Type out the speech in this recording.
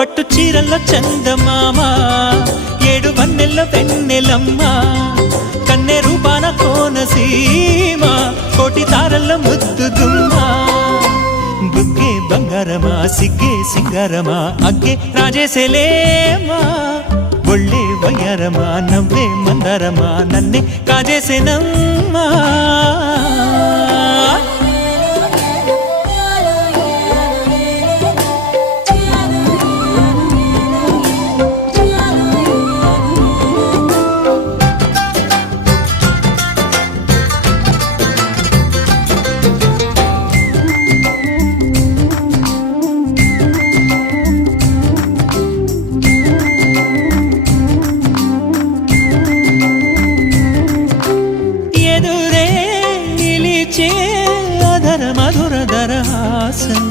పట్టు చీరల చందమామ ఏడు వన్నెల్ల వెన్నెలమ్మ కన్నె రూపాన కోనసీమ కోటి తారల్ల ముద్దుదుమ్మా బుగ్గే బంగారమా సిగ్గే సింగారమా అగ్గే రాజేసేలేమా ఒళ్ళే వయ్యారమా నవ్వే మందారమా నన్నే కాజేసేనమ్మా అధర మధుర దరహాసం